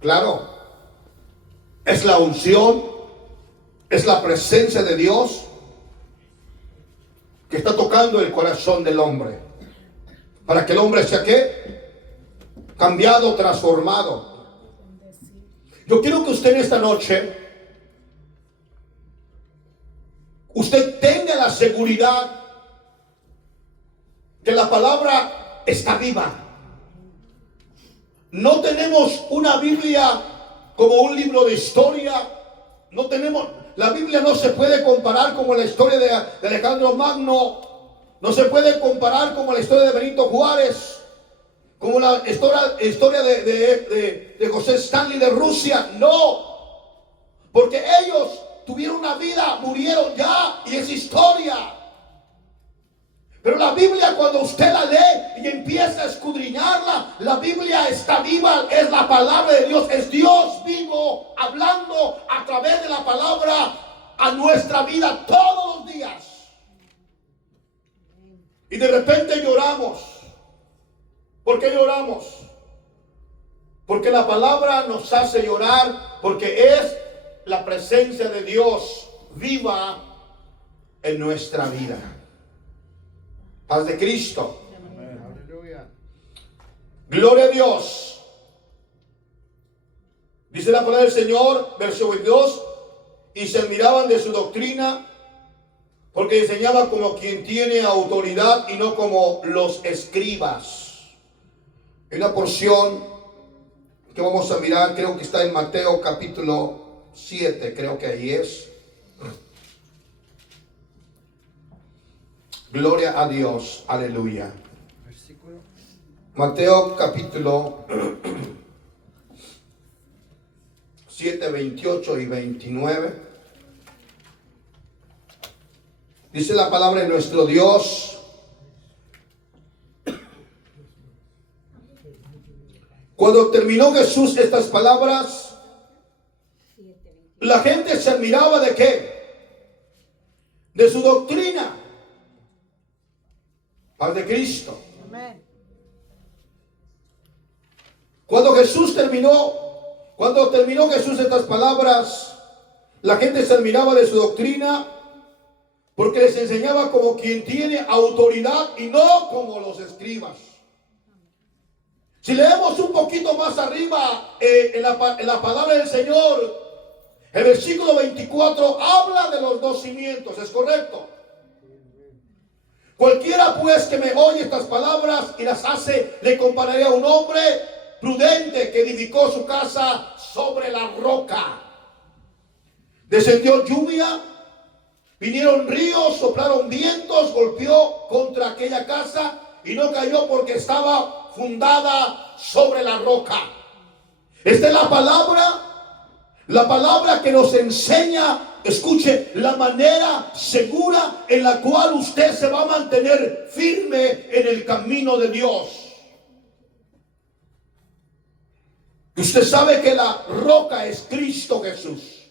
Claro, es la unción, es la presencia de Dios que está tocando el corazón del hombre, para que el hombre sea ¿qué? Cambiado, transformado. Yo quiero que usted en esta noche, usted tenga la seguridad que la palabra está viva. No tenemos una Biblia como un libro de historia. No tenemos, la Biblia no se puede comparar como la historia de Alejandro Magno. No se puede comparar como la historia de Benito Juárez, como la historia de José Stanley de Rusia. No, porque ellos tuvieron una vida, murieron ya y es historia. Pero la Biblia, cuando usted la lee y empieza a escudriñarla, la Biblia está viva, es la palabra de Dios, es Dios vivo hablando a través de la palabra a nuestra vida todos los días. Y de repente lloramos. ¿Por qué lloramos? Porque la palabra nos hace llorar, porque es la presencia de Dios viva en nuestra vida. Paz de Cristo. Aleluya. Gloria a Dios. Dice la palabra del Señor, verso 22, y se admiraban de su doctrina, porque enseñaba como quien tiene autoridad y no como los escribas. Hay una porción que vamos a mirar, creo que está en Mateo capítulo 7, creo que ahí es. Gloria a Dios, aleluya. Versículo. Mateo capítulo 7, 28 y 29. Dice la palabra de nuestro Dios: cuando terminó Jesús estas palabras, la gente se admiraba ¿de qué? De su doctrina. Paz de Cristo. Amén. Cuando terminó Jesús estas palabras, la gente se admiraba de su doctrina, porque les enseñaba como quien tiene autoridad y no como los escribas. Si leemos un poquito más arriba en la palabra del Señor, el versículo 24 habla de los dos cimientos, ¿es correcto? Cualquiera pues que me oye estas palabras y las hace, le compararé a un hombre prudente que edificó su casa sobre la roca. Descendió lluvia, vinieron ríos, soplaron vientos, golpeó contra aquella casa y no cayó porque estaba fundada sobre la roca. Esta es la palabra que nos enseña. Escuche, la manera segura en la cual usted se va a mantener firme en el camino de Dios. Usted sabe que la roca es Cristo Jesús.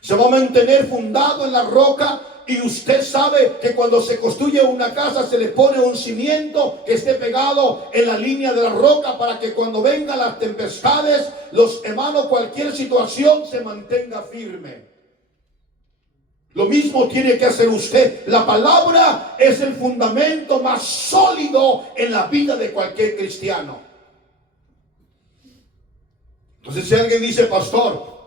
Se va a mantener fundado en la roca. Y usted sabe que cuando se construye una casa se le pone un cimiento que esté pegado en la línea de la roca, para que cuando vengan las tempestades, los hermanos, cualquier situación se mantenga firme. Lo mismo tiene que hacer usted. La palabra es el fundamento más sólido en la vida de cualquier cristiano. Entonces, si alguien dice: pastor,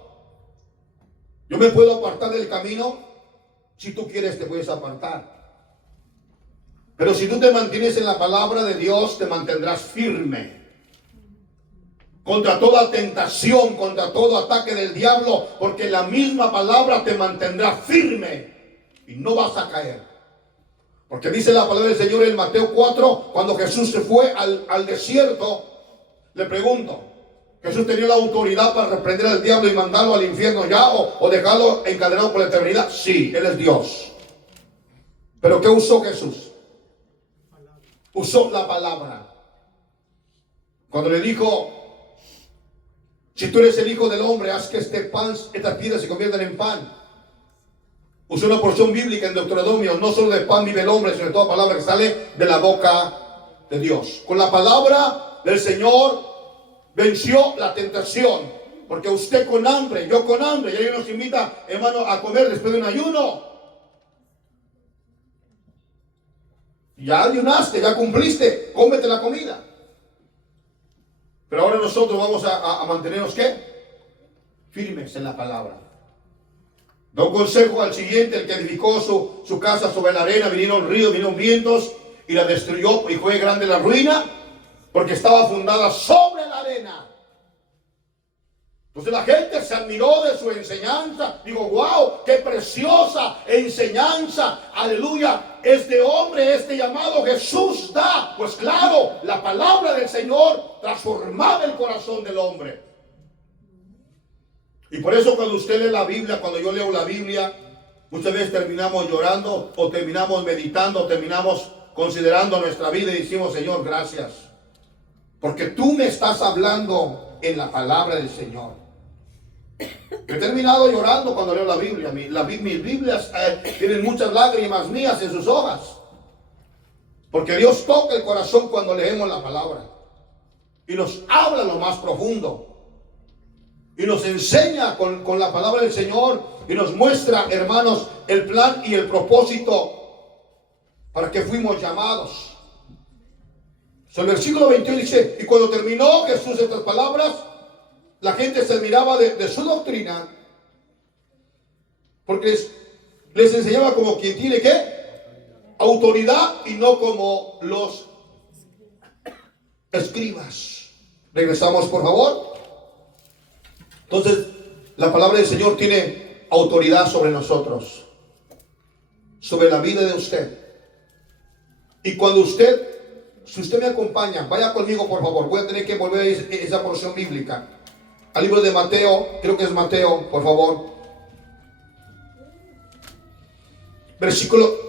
yo me puedo apartar del camino. Si tú quieres, te puedes apartar. Pero si tú te mantienes en la palabra de Dios, te mantendrás firme contra toda tentación, contra todo ataque del diablo, porque la misma palabra te mantendrá firme y no vas a caer. Porque dice la palabra del Señor en Mateo 4, cuando Jesús se fue al desierto, le pregunto: ¿Jesús tenía la autoridad para reprender al diablo y mandarlo al infierno ya, o dejarlo encadenado por la eternidad? Sí, Él es Dios. ¿Pero qué usó Jesús? Usó la palabra. Cuando le dijo: si tú eres el Hijo del Hombre, haz que estas piedras se conviertan en pan. Usó una porción bíblica en Deuteronomio: no solo de pan vive el hombre, sino de toda palabra que sale de la boca de Dios. Con la palabra del Señor venció la tentación. Porque usted con hambre, yo con hambre, y ahí nos invita, hermano, a comer después de un ayuno. Ya ayunaste, ya cumpliste, cómete la comida. Pero ahora nosotros vamos a mantenernos, ¿qué? Firmes en la palabra. Da un consejo al siguiente, el que edificó su casa sobre la arena, vinieron ríos, vinieron vientos y la destruyó, y fue grande la ruina, porque estaba fundada sobre la arena. Entonces la gente se admiró de su enseñanza. Digo, wow, qué preciosa enseñanza. Aleluya. Este hombre, este llamado Jesús da. Pues claro, la palabra del Señor transformaba el corazón del hombre. Y por eso cuando usted lee la Biblia, cuando yo leo la Biblia, muchas veces terminamos llorando, o terminamos meditando, o terminamos considerando nuestra vida y decimos, Señor, gracias. Porque tú me estás hablando en la palabra del Señor. He terminado llorando cuando leo la Biblia. Mis Biblias tienen muchas lágrimas mías en sus hojas. Porque Dios toca el corazón cuando leemos la palabra. Y nos habla lo más profundo. Y nos enseña con la palabra del Señor. Y nos muestra, hermanos, el plan y el propósito para que fuimos llamados. El versículo 21 dice, y cuando terminó Jesús estas palabras, la gente se admiraba de su doctrina, porque les enseñaba como quien tiene ¿qué? Autoridad, y no como los escribas. Regresamos, por favor. Entonces, la palabra del Señor tiene autoridad sobre nosotros, sobre la vida de usted. Y cuando si usted me acompaña, vaya conmigo, por favor. Voy a tener que volver a esa porción bíblica. Al libro de Mateo, creo que es Mateo, por favor.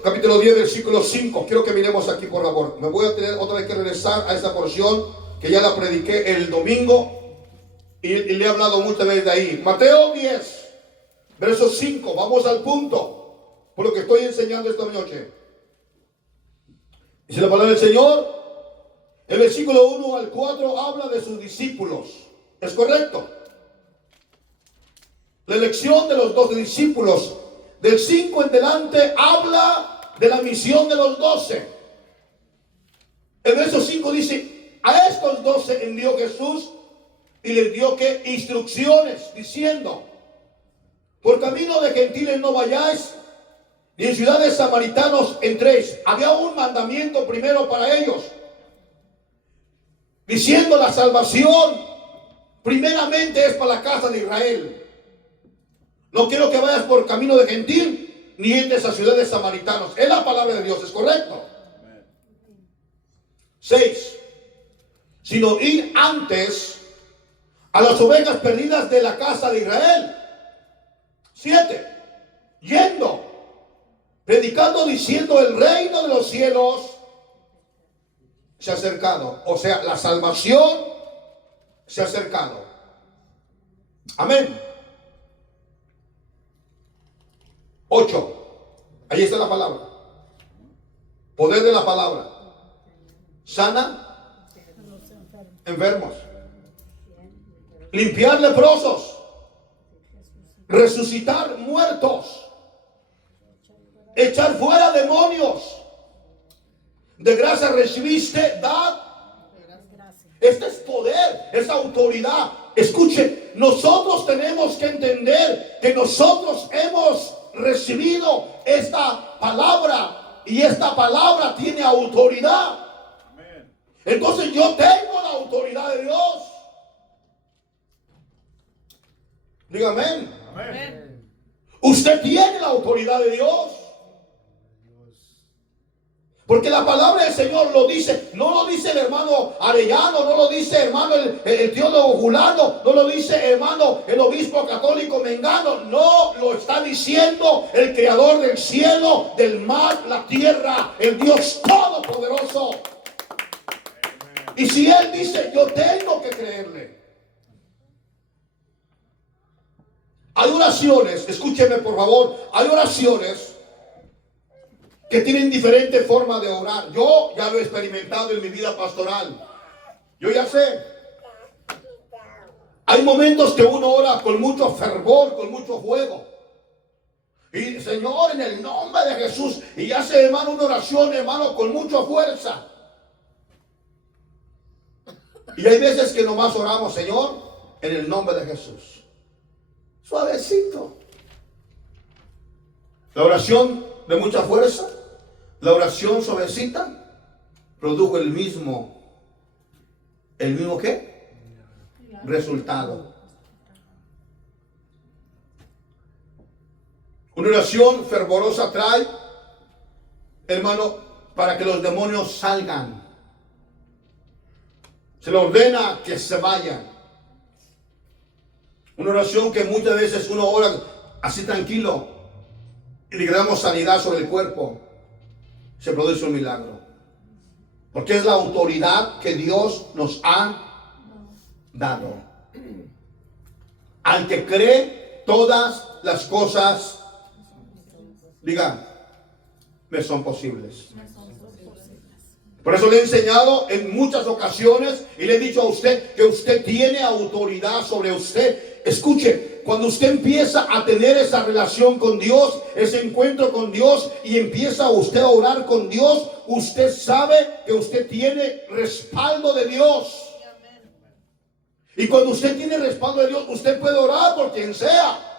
Capítulo 10, versículo 5. Quiero que miremos aquí, por favor. Me voy a tener otra vez que regresar a esa porción que ya la prediqué el domingo y le he hablado muchas veces de ahí. Mateo 10, verso 5. Vamos al punto, por lo que estoy enseñando esta noche. Dice la palabra del Señor. El versículo 1 al 4 habla de sus discípulos. ¿Es correcto? La elección de los 12 discípulos. Del 5 en delante habla de la misión de los 12. El verso 5 dice, a estos 12 envió Jesús y les dio ¿qué? Instrucciones, diciendo, por camino de gentiles no vayáis, ni en ciudades samaritanos entréis. Había un mandamiento primero para ellos, diciendo la salvación primeramente es para la casa de Israel. No quiero que vayas por camino de gentil, ni entres a ciudades samaritanos. Es la palabra de Dios, ¿es correcto? 6. Sino ir antes a las ovejas perdidas de la casa de Israel. 7. Yendo, predicando, diciendo, el reino de los cielos se ha acercado. O sea, la salvación se ha acercado. Amén. 8. Ahí está la palabra. Poder de la palabra. Sana enfermos. Limpiar leprosos. Resucitar muertos. Echar fuera demonios. De gracia recibiste, dad. Este es poder, es autoridad. Escuchen, nosotros tenemos que entender que nosotros hemos recibido esta palabra y esta palabra tiene autoridad. Amén. Entonces yo tengo la autoridad de Dios. Diga amén. Amén. Usted tiene la autoridad de Dios. Porque la palabra del Señor lo dice, no lo dice el hermano Arellano, no lo dice hermano el teólogo Julano, no lo dice hermano el obispo católico Mengano, no, lo está diciendo el creador del cielo, del mar, la tierra, el Dios todopoderoso. Y si Él dice, yo tengo que creerle. Hay oraciones, escúcheme por favor, hay oraciones que tienen diferentes formas de orar. Yo ya lo he experimentado en mi vida pastoral. Yo ya sé. Hay momentos que uno ora con mucho fervor, con mucho fuego. Y Señor, en el nombre de Jesús, y hace, hermano, una oración, hermano, con mucha fuerza. Y hay veces que nomás oramos, Señor, en el nombre de Jesús. Suavecito. La oración de mucha fuerza, la oración suavecita, produjo el mismo ¿qué? Resultado. Una oración fervorosa trae, hermano, para que los demonios salgan. Se le ordena que se vayan. Una oración que muchas veces uno ora así tranquilo y le damos sanidad sobre el cuerpo. Se produce un milagro. Porque es la autoridad que Dios nos ha dado. Al que cree, todas las cosas, diga, me son posibles. Por eso le he enseñado en muchas ocasiones y le he dicho a usted que usted tiene autoridad sobre usted. Escuche, cuando usted empieza a tener esa relación con Dios, ese encuentro con Dios y empieza usted a orar con Dios, usted sabe que usted tiene respaldo de Dios. Y cuando usted tiene respaldo de Dios, usted puede orar por quien sea.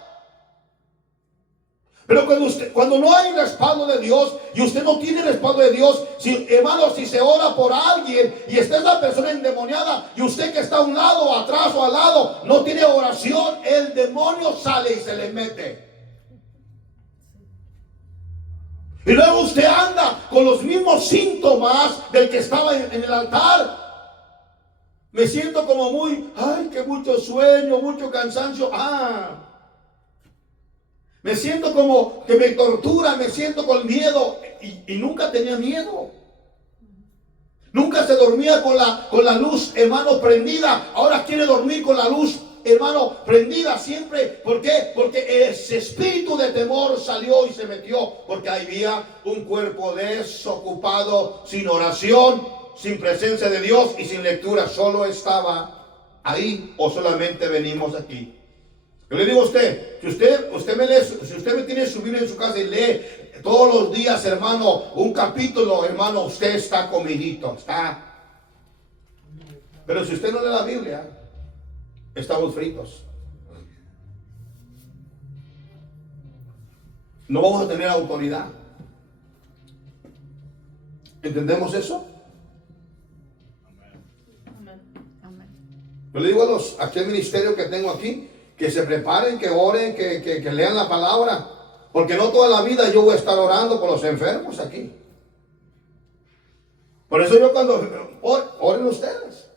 Pero cuando no hay respaldo de Dios y usted no tiene respaldo de Dios, hermano, si se ora por alguien y está esa persona endemoniada y usted que está a un lado, atrás o al lado, no tiene oración, el demonio sale y se le mete. Y luego usted anda con los mismos síntomas del que estaba en el altar. Me siento como que mucho sueño, mucho cansancio. Me siento como que me tortura, me siento con miedo. Y nunca tenía miedo. Nunca se dormía con la luz, hermano, prendida. Ahora quiere dormir con la luz, hermano, prendida siempre. ¿Por qué? Porque ese espíritu de temor salió y se metió. Porque había un cuerpo desocupado, sin oración, sin presencia de Dios y sin lectura. Solo estaba ahí o solamente venimos aquí. Yo le digo a usted, si usted me lee, si usted me tiene su Biblia en su casa y lee todos los días, hermano, un capítulo, hermano, usted está comidito, está. Pero si usted no lee la Biblia, estamos fritos. No vamos a tener autoridad. ¿Entendemos eso? Yo le digo a aquel ministerio que tengo aquí, que se preparen, que oren, que lean la palabra. Porque no toda la vida yo voy a estar orando por los enfermos aquí. Por eso yo cuando oren ustedes.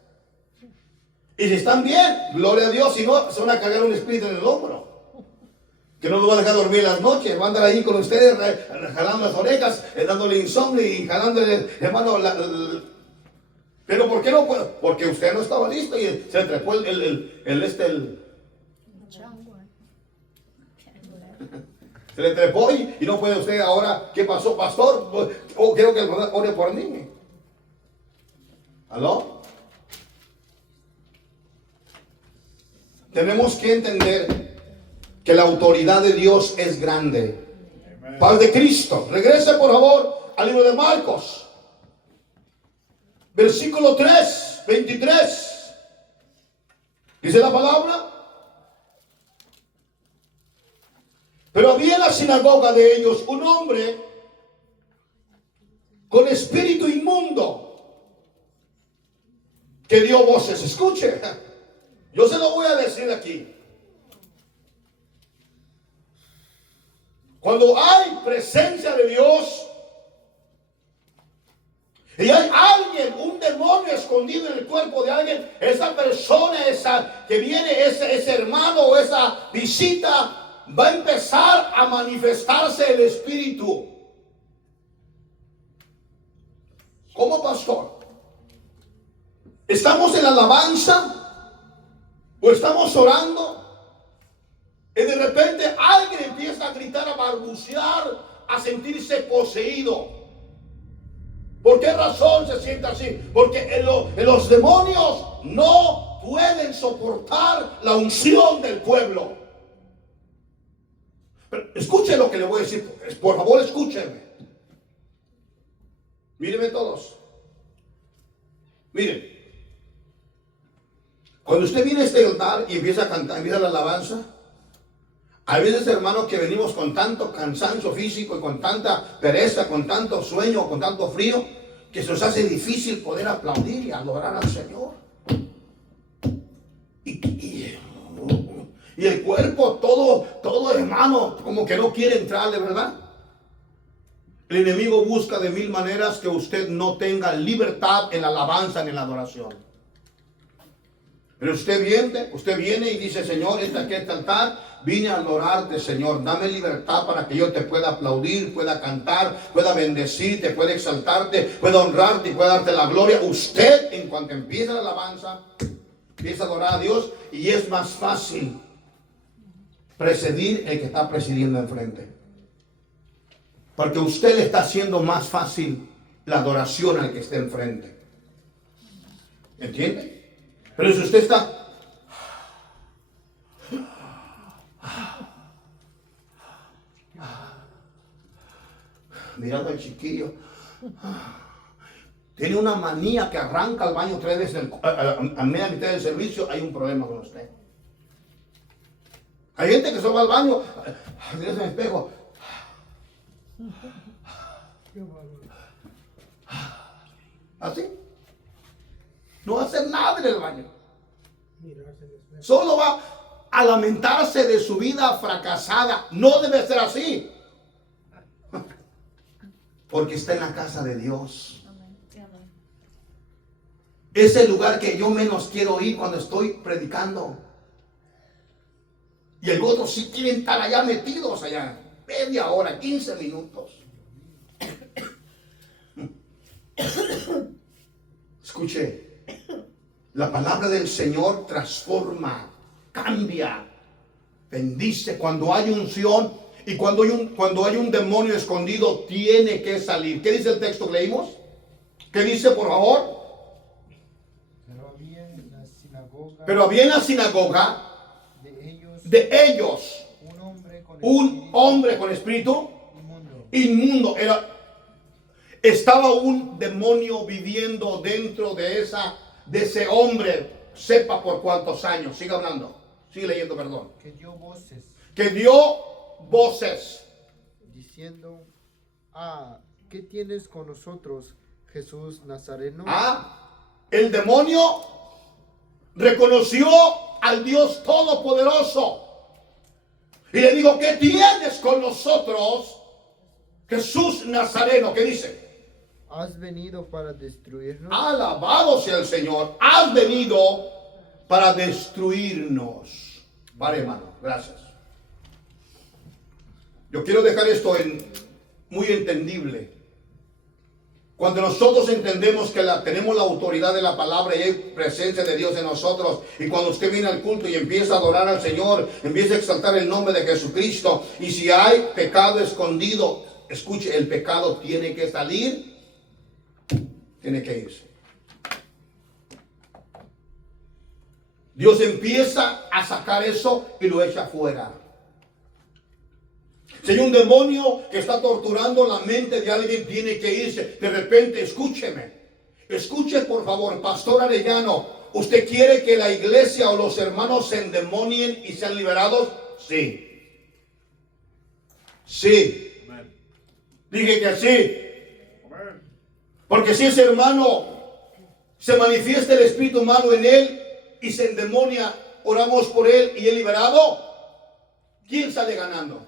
Y si están bien, gloria a Dios. Si no, se van a cargar un espíritu en el hombro. Que no lo va a dejar dormir las noches. Va a andar ahí con ustedes, jalando las orejas, dándole insomnio y jalándole, hermano, pero ¿por qué no puedo? Porque usted no estaba listo y se le trepó se le trepó y no puede usted ahora. ¿Qué pasó, pastor? Quiero que el pastor ore por mí. ¿Aló? Tenemos que entender que la autoridad de Dios es grande. Paz de Cristo. Regrese por favor al libro de Marcos. Versículo 3, 23. Dice la palabra. Pero había en la sinagoga de ellos un hombre con espíritu inmundo que dio voces. Escuche, yo se lo voy a decir aquí. Cuando hay presencia de Dios y hay alguien, un demonio escondido en el cuerpo de alguien, esa persona, esa que viene, ese hermano o esa visita, va a empezar a manifestarse el espíritu. ¿Cómo, pastor? ¿Estamos en alabanza? ¿O estamos orando? Y de repente alguien empieza a gritar, a balbucear, a sentirse poseído. ¿Por qué razón se siente así? Porque en los demonios no no pueden soportar la unción del pueblo. Pero escuche lo que le voy a decir. Por favor, escúcheme. Mírenme todos. Miren. Cuando usted viene a este altar y empieza a cantar, empieza la alabanza, hay veces, hermano, que venimos con tanto cansancio físico y con tanta pereza, con tanto sueño, con tanto frío, que se nos hace difícil poder aplaudir y adorar al Señor. Y el cuerpo, todo, hermano, como que no quiere entrarle, ¿verdad? El enemigo busca de mil maneras que usted no tenga libertad en la alabanza ni en la adoración. Pero usted viene y dice: Señor, aquí este altar, vine a adorarte, Señor. Dame libertad para que yo te pueda aplaudir, pueda cantar, pueda bendecirte, pueda exaltarte, pueda honrarte y pueda darte la gloria. Usted, en cuanto empieza la alabanza, empieza a adorar a Dios, y es más fácil presidir el que está presidiendo enfrente. Porque usted le está haciendo más fácil la adoración al que esté enfrente. ¿Entiende? Pero si usted está mirando al chiquillo, tiene una manía que arranca al baño 3 veces a media mitad del servicio, hay un problema con usted. Hay gente que se va al baño, mira en el espejo, así. No va a hacer nada en el baño. Solo va a lamentarse de su vida fracasada. No debe ser así. Porque está en la casa de Dios. Es el lugar que yo menos quiero ir cuando estoy predicando. Y el otros sí quieren estar allá metidos allá. Media hora, 15 minutos. Escuche. La palabra del Señor transforma, cambia, bendice. Cuando hay unción y cuando hay un demonio escondido, tiene que salir. ¿Qué dice el texto que leímos? ¿Qué dice, por favor? Pero había en la sinagoga de ellos un hombre con espíritu inmundo. Estaba un demonio viviendo dentro de ese hombre, sepa por cuántos años. Siga hablando, sigue leyendo, perdón. Que dio voces diciendo: ¿qué tienes con nosotros, Jesús Nazareno? El demonio reconoció al Dios Todopoderoso y le dijo: ¿qué tienes con nosotros, Jesús Nazareno? ¿Qué dice? ¿Has venido para destruirnos? Alabado sea el Señor. Has venido para destruirnos. Vale, hermano, gracias. Yo quiero dejar esto muy entendible. Cuando nosotros entendemos que tenemos la autoridad de la palabra y hay presencia de Dios en nosotros, y cuando usted viene al culto y empieza a adorar al Señor, empieza a exaltar el nombre de Jesucristo, y si hay pecado escondido, escuche, el pecado tiene que salir. Tiene que irse. Dios empieza a sacar eso y lo echa afuera. Si hay un demonio que está torturando la mente de alguien, tiene que irse. De repente, escúcheme. Escuche, por favor, Pastor Arellano. ¿Usted quiere que la iglesia o los hermanos se endemonien y sean liberados? Sí. Sí. Amén. Dije que sí. Porque si ese hermano se manifiesta el espíritu malo en él y se endemonia, oramos por él y es liberado, ¿quién sale ganando?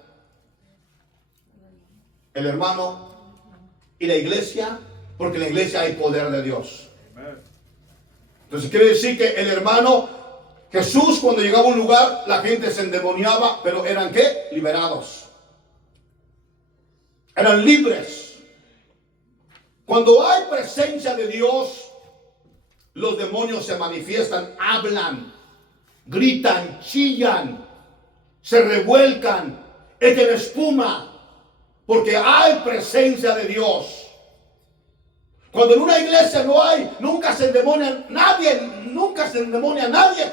El hermano y la iglesia, porque en la iglesia hay poder de Dios. Entonces quiere decir que el hermano Jesús, cuando llegaba a un lugar, la gente se endemoniaba, pero ¿eran qué? Liberados. Eran libres. Cuando hay presencia de Dios, los demonios se manifiestan, hablan, gritan, chillan, se revuelcan, echan espuma, porque hay presencia de Dios. Cuando en una iglesia no hay, nunca se endemonia nadie,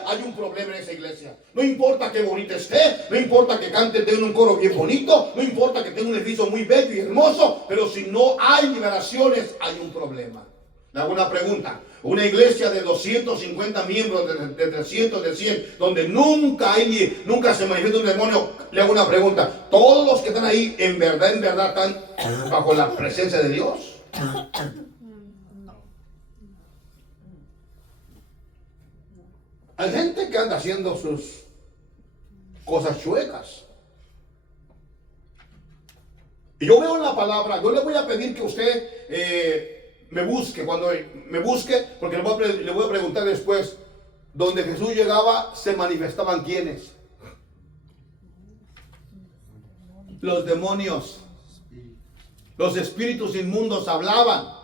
hay un problema en esa iglesia. No importa qué bonita esté, no importa que cante en un coro bien bonito, no importa que tenga un edificio muy bello y hermoso, pero si no hay liberaciones, hay un problema. Le hago una pregunta. Una iglesia de 250 miembros, de 300, de 100, donde nunca se manifiesta un demonio, le hago una pregunta. ¿Todos los que están ahí en verdad están bajo la presencia de Dios? Hay gente que anda haciendo sus cosas chuecas. Y yo veo en la palabra, yo le voy a pedir que usted me busque, porque le voy a preguntar después, donde Jesús llegaba, se manifestaban ¿quiénes? Los demonios, los espíritus inmundos hablaban.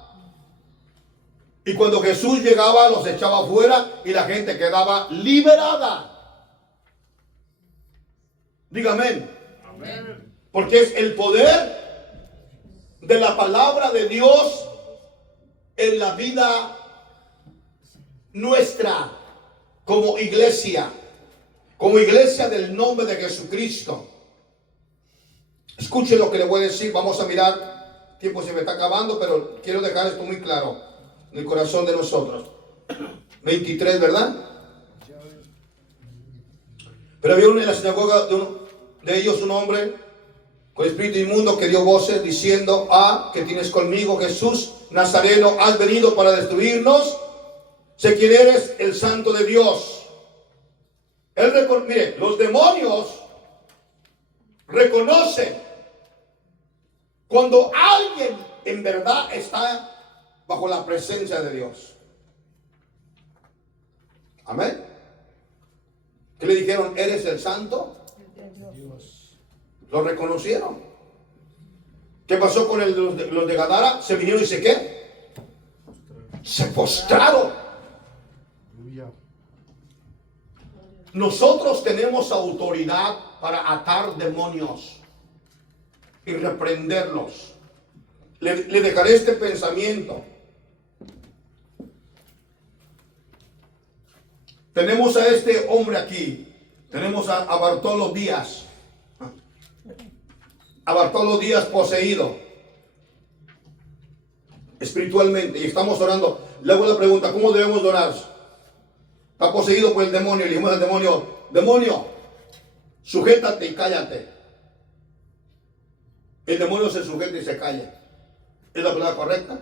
Y cuando Jesús llegaba, los echaba afuera y la gente quedaba liberada. Dígame. Amén. Porque es el poder de la palabra de Dios en la vida nuestra como iglesia del nombre de Jesucristo. Escuche lo que le voy a decir. Vamos a mirar, el tiempo se me está acabando, pero quiero dejar esto muy claro en el corazón de nosotros. 23, ¿verdad? Pero había en la sinagoga de ellos un hombre con espíritu inmundo que dio voces diciendo: ¿qué tienes conmigo, Jesús Nazareno? ¿Has venido para destruirnos? Sé quién eres, el Santo de Dios. Mire, los demonios reconocen cuando alguien en verdad está bajo la presencia de Dios. Amén. ¿Qué le dijeron? ¿Eres el Santo de Dios? Lo reconocieron. ¿Qué pasó con los de Gadara? Se vinieron y se postraron. Nosotros tenemos autoridad para atar demonios y reprenderlos. Le dejaré este pensamiento. Tenemos a este hombre aquí. Tenemos a Bartolo Díaz. A Bartolo Díaz poseído espiritualmente. Y estamos orando. Le hago la pregunta: ¿cómo debemos orar? Está poseído por el demonio. Le dijimos al demonio: demonio, sujétate y cállate. El demonio se sujeta y se calla. ¿Es la palabra correcta?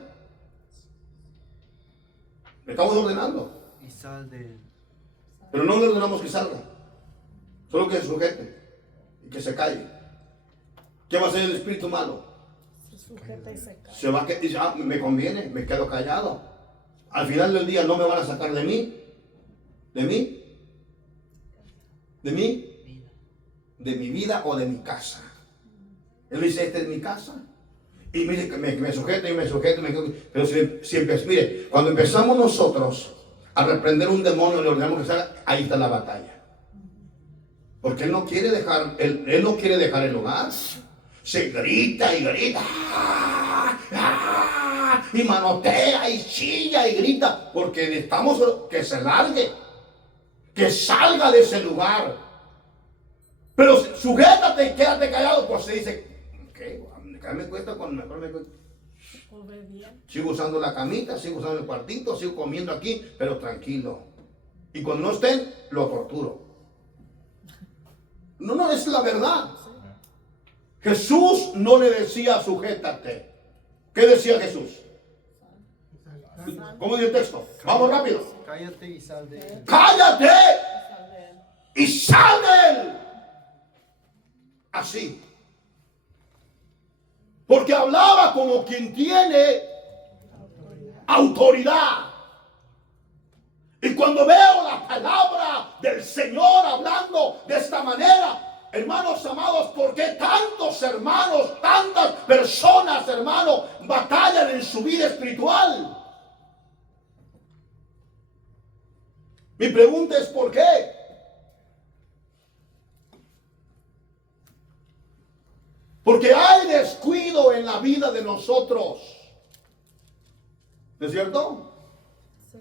Le estamos ordenando. Y sal de él. Pero no le ordenamos que salga. Solo que se sujete y que se calle. ¿Qué va a hacer el espíritu malo? Se sujeta y se cae. Se va a dice: me conviene, me quedo callado. Al final del día no me van a sacar de mí. ¿De mí? ¿De mí? ¿De mi vida o de mi casa? Él dice: esta es mi casa. Y mire, que me sujeto y me sujeto. Pero si mire, cuando empezamos nosotros a reprender un demonio, le ordenamos que salga, ahí está la batalla. Porque él no quiere dejar el lugar. Se grita y grita. Y manotea y chilla y grita. Porque necesitamos que se largue. Que salga de ese lugar. Pero sujétate y quédate callado. Pues se dice: me cuesta con mejor me cuesta. Sigo usando la camita, sigo usando el cuartito, sigo comiendo aquí, pero tranquilo. Y cuando no estén, lo torturo. No, es la verdad. Jesús no le decía: sujétate. ¿Qué decía Jesús? ¿Cómo dice el texto? Vamos rápido. Cállate y sal de él. Cállate y sal de él. Así. Porque hablaba como quien tiene autoridad. Y cuando veo la palabra del Señor hablando de esta manera, hermanos amados, ¿por qué tantos hermanos, tantas personas, hermanos, batallan en su vida espiritual? Mi pregunta es: ¿por qué? Porque hay descuido en la vida de nosotros. ¿No es cierto? Sí.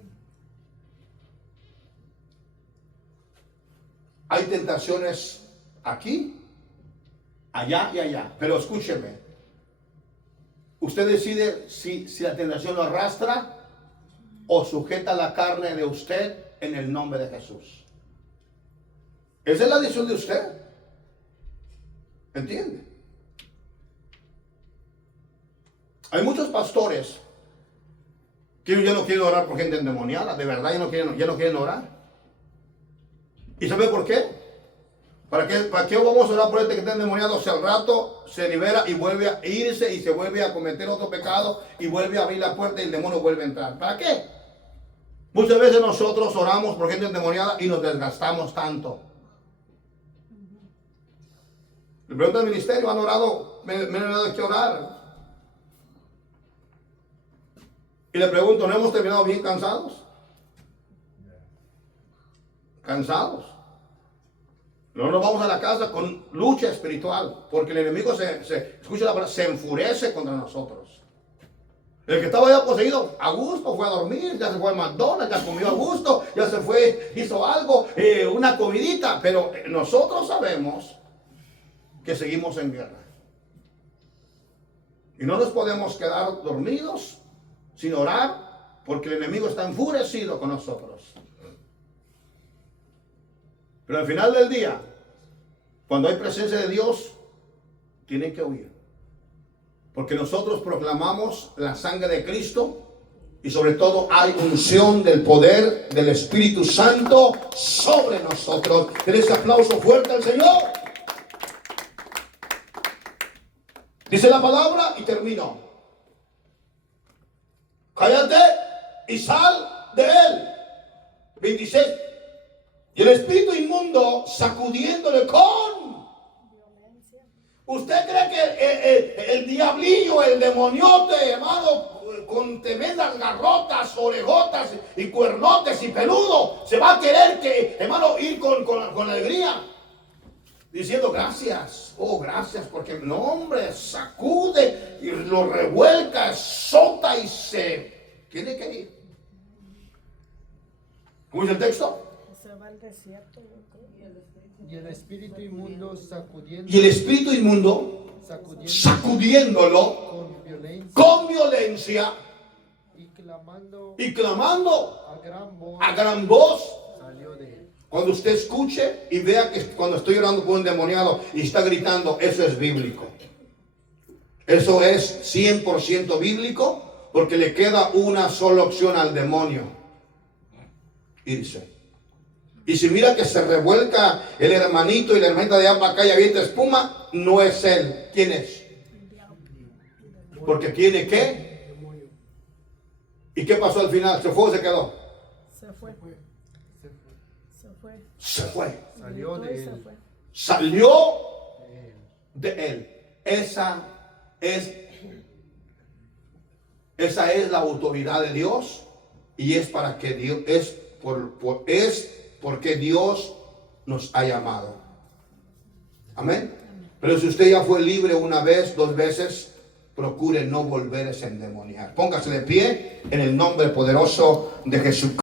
Hay tentaciones aquí, allá y allá. Pero escúcheme. Usted decide si la tentación lo arrastra o sujeta la carne de usted en el nombre de Jesús. Esa es la decisión de usted. ¿Entiende? Hay muchos pastores que ya no quieren orar por gente endemoniada. De verdad, ya no quieren orar. ¿Y sabe por qué? ¿Para qué vamos a orar por este que está endemoniado si al rato se libera y vuelve a irse y se vuelve a cometer otro pecado y vuelve a abrir la puerta y el demonio vuelve a entrar? ¿Para qué? Muchas veces nosotros oramos por gente endemoniada y nos desgastamos tanto. Le pregunto al ministerio, ¿han orado? Me han dado que orar. Y le pregunto, ¿no hemos terminado bien cansados? Cansados. No nos vamos a la casa con lucha espiritual, porque el enemigo escucha la palabra, se enfurece contra nosotros. El que estaba ya poseído, a gusto, fue a dormir, ya se fue a McDonald's, ya comió a gusto, ya se fue, hizo algo, una comidita, pero nosotros sabemos que seguimos en guerra. Y no nos podemos quedar dormidos sin orar, porque el enemigo está enfurecido con nosotros. Pero al final del día, cuando hay presencia de Dios, tienen que huir. Porque nosotros proclamamos la sangre de Cristo y sobre todo hay unción del poder del Espíritu Santo sobre nosotros. Den ese aplauso fuerte al Señor. Dice la palabra y termino. Cállate y sal de él. 26. Y el espíritu inmundo sacudiéndole con Violencia. ¿Usted cree que el diablillo, el demoniote, hermano, con tremendas garrotas, orejotas y cuernotes y peludo, se va a querer que, hermano, ir con alegría? Diciendo gracias, oh gracias, porque no hombre, sacude y lo revuelca, azota y se tiene que ir. ¿Cómo dice el texto? Se va al desierto, yo creo. Y el espíritu inmundo sacudiendo, Y el espíritu inmundo sacudiéndolo con violencia y clamando a gran voz salió de él. Cuando usted escuche y vea que cuando estoy orando por un endemoniado y está gritando, eso es bíblico. Eso es 100% bíblico, porque le queda una sola opción al demonio: irse. Y si mira que se revuelca el hermanito y la hermanita de allá acá y avienta espuma, no es él. ¿Quién es? Porque tiene qué. ¿Y qué pasó al final? ¿Se fue o se quedó? Se fue. Se fue. Se fue. Salió de Se él. fue. Salió de él. Esa es la autoridad de Dios, y es para que Dios es porque Dios nos ha llamado. Amén. Pero si usted ya fue libre una vez, 2 veces, procure no volver a endemoniar. Póngase de pie en el nombre poderoso de Jesucristo.